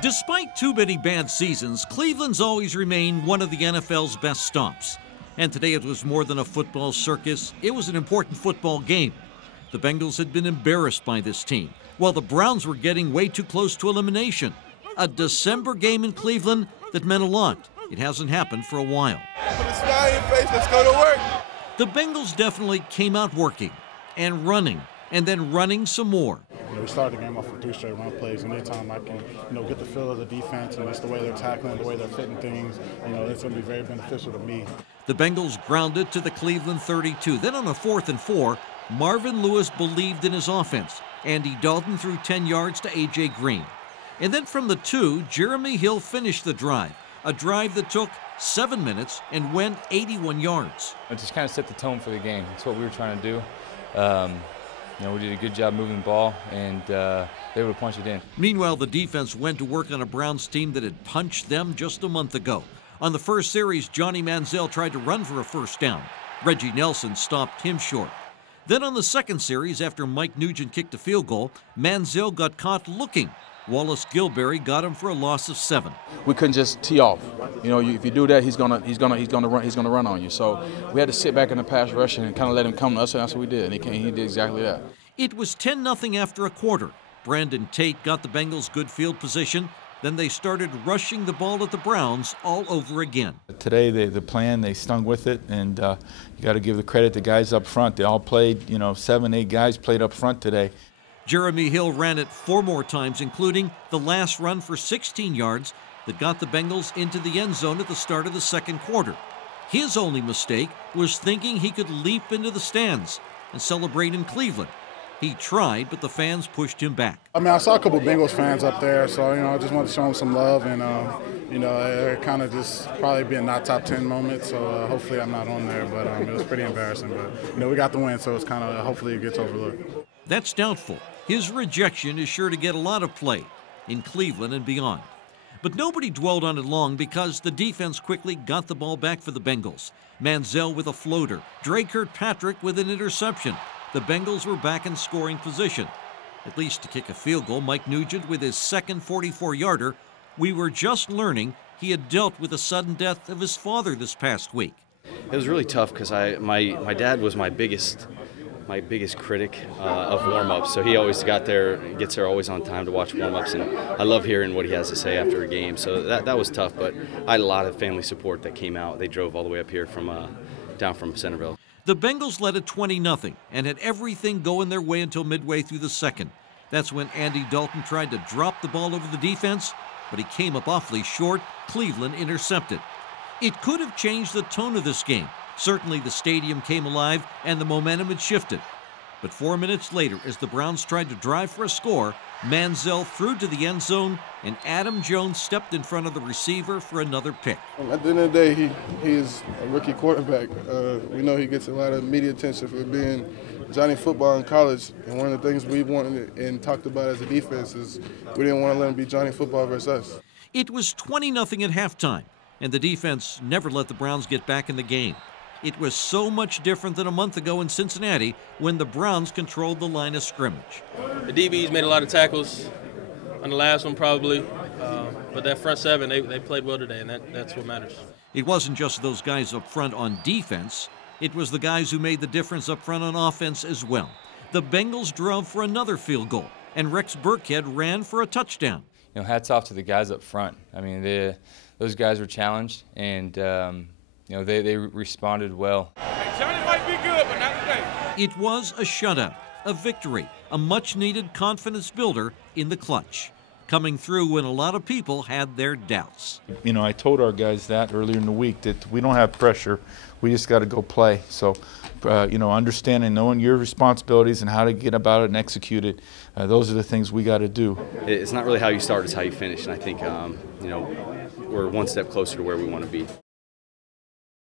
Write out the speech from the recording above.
Despite too many bad seasons, Cleveland's always remained one of the NFL's best stops. And today it was more than a football circus, it was an important football game. The Bengals had been embarrassed by this team, while the Browns were getting way too close to elimination. A December game in Cleveland that meant a lot. It hasn't happened for a while. Put a smile on your face, let's go to work. The Bengals definitely came out working and running, and then running some more. We started the game off with 3 straight run plays, and anytime I can, get the feel of the defense and just the way they're tackling, the way they're fitting things, it's going to be very beneficial to me. The Bengals grounded to the Cleveland 32. Then on a 4th and 4, Marvin Lewis believed in his offense. Andy Dalton threw 10 yards to A.J. Green. And then from the 2, Jeremy Hill finished the drive, a drive that took 7 minutes and went 81 yards. It just kind of set the tone for the game. That's what we were trying to do. We did a good job moving the ball, and they were able to punch it in. Meanwhile, the defense went to work on a Browns team that had punched them just a month ago. On the first series, Johnny Manziel tried to run for a first down. Reggie Nelson stopped him short. Then on the second series, after Mike Nugent kicked a field goal, Manziel got caught looking. Wallace Gilberry got him for a loss of 7. We couldn't just tee off. If you do that, he's gonna run on you. So we had to sit back in the pass rush and kind of let him come to us, and that's what we did. And he did exactly that. It was 10-0 after a quarter. Brandon Tate got the Bengals good field position. Then they started rushing the ball at the Browns all over again. Today, the plan, they stung with it, and you got to give the credit to guys up front. They all played, 7, 8 guys played up front today. Jeremy Hill ran it 4 more times, including the last run for 16 yards that got the Bengals into the end zone at the start of the second quarter. His only mistake was thinking he could leap into the stands and celebrate in Cleveland. He tried, but the fans pushed him back. I saw a couple Bengals fans up there, so, I just wanted to show them some love, and, it kind of just probably be a not top 10 moment, so hopefully I'm not on there, but it was pretty embarrassing. But, we got the win, so it's kind of, hopefully it gets overlooked. That's doubtful. His rejection is sure to get a lot of play in Cleveland and beyond. But nobody dwelled on it long because the defense quickly got the ball back for the Bengals. Manziel with a floater, Dre Kirkpatrick with an interception. The Bengals were back in scoring position. At least to kick a field goal, Mike Nugent with his second 44-yarder. We were just learning he had dealt with the sudden death of his father this past week. It was really tough because my dad was my biggest critic of warm-ups, so he always gets there always on time to watch warm-ups, and I love hearing what he has to say after a game. So that was tough, but I had a lot of family support that came out. They drove all the way up here from down from Centerville. The Bengals led at 20-0 and had everything going their way until midway through the second. That's when Andy Dalton tried to drop the ball over the defense, but he came up awfully short. Cleveland intercepted. It could have changed the tone of this game. Certainly the stadium came alive and the momentum had shifted. But 4 minutes later, as the Browns tried to drive for a score, Manziel threw to the end zone, and Adam Jones stepped in front of the receiver for another pick. At the end of the day, he is a rookie quarterback. We know he gets a lot of media attention for being Johnny Football in college, and one of the things we wanted and talked about as a defense is we didn't want to let him be Johnny Football versus us. It was 20-0 at halftime, and the defense never let the Browns get back in the game. It was so much different than a month ago in Cincinnati when the Browns controlled the line of scrimmage. The DBs made a lot of tackles on the last one probably, but that front 7, they played well today, and that's what matters. It wasn't just those guys up front on defense. It was the guys who made the difference up front on offense as well. The Bengals drove for another field goal, and Rex Burkhead ran for a touchdown. Hats off to the guys up front. Those guys were challenged, and they responded well. Johnny might be good, but not today. It was a shutout, a victory, a much-needed confidence builder in the clutch, coming through when a lot of people had their doubts. I told our guys that earlier in the week that we don't have pressure. We just got to go play. So, understanding, knowing your responsibilities and how to get about it and execute it, those are the things we got to do. It's not really how you start, it's how you finish, and I think, we're one step closer to where we want to be.